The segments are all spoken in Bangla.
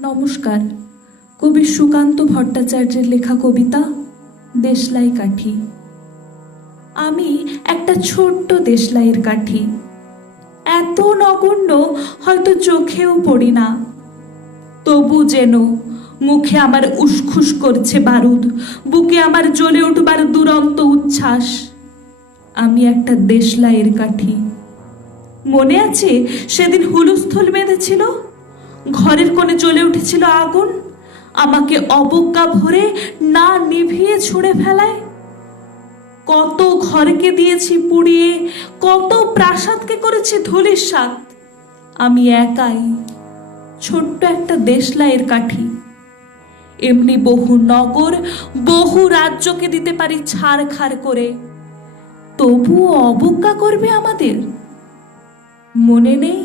নমস্কার। কবি সুকান্ত ভট্টাচার্যের লেখা কবিতা দেশলাই কাঠি। আমি একটা ছোট্ট দেশলাইয়ের কাঠি, এত নগণ্য হয়তো চোখেও পড়ি না, তবু যেন মুখে আমার উসখুস করছে বারুদ, বুকে আমার জ্বলে উঠবার দুরন্ত উচ্ছ্বাস। আমি একটা দেশলাইয়ের কাঠি। মনে আছে সেদিন হুলস্থুল বেঁধেছিল, ঘরের কোণে জ্বলে উঠেছিল আগুন, আমাকে অবজ্ঞা ভরে না নিভিয়ে ছুঁড়ে ফেলায়। কত ঘরকে দিয়েছি পুড়িয়ে, কত প্রাসাদকে করেছি ধূলিসাৎ। আমি একাই ছোট্ট একটা দেশলাইয়ের কাঠি। এমনি বহু নগর, বহু রাজ্যকে দিতে পারি ছাড়খাড় করে, তবুও অবজ্ঞা করবে আমাদের। মনে নেই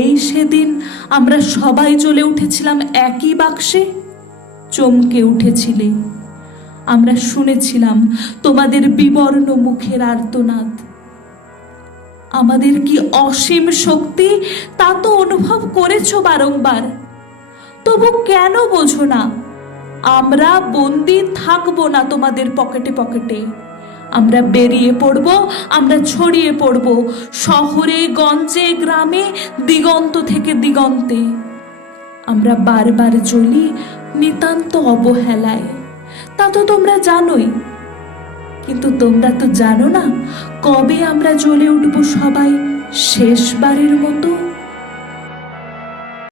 এই সেদিন আমরা সবাই জ্বলে উঠেছিলাম একই বাক্সে? চমকে উঠেছিলে, আমরা শুনেছিলাম তোমাদের বিবর্ণ মুখের আর্তনাদ। আমাদের কি অসীম শক্তি তা তো অনুভব করেছো বারংবার, তবু কেন বোঝো না? আমরা বন্দি থাকবো না তোমাদের পকেটে পকেটে। আমরা বেরিয়ে পড়ব, আমরা ছড়িয়ে পড়ব শহরে, গঞ্জে, গ্রামে, দিগন্ত থেকে দিগন্তে। আমরা বারবার জ্বলি নিতান্ত অবহেলায়, তা তো তোমরা জানোই। কিন্তু তোমরা তো জানো না কবে আমরা জ্বলে উঠব সবাই শেষবারের মতো।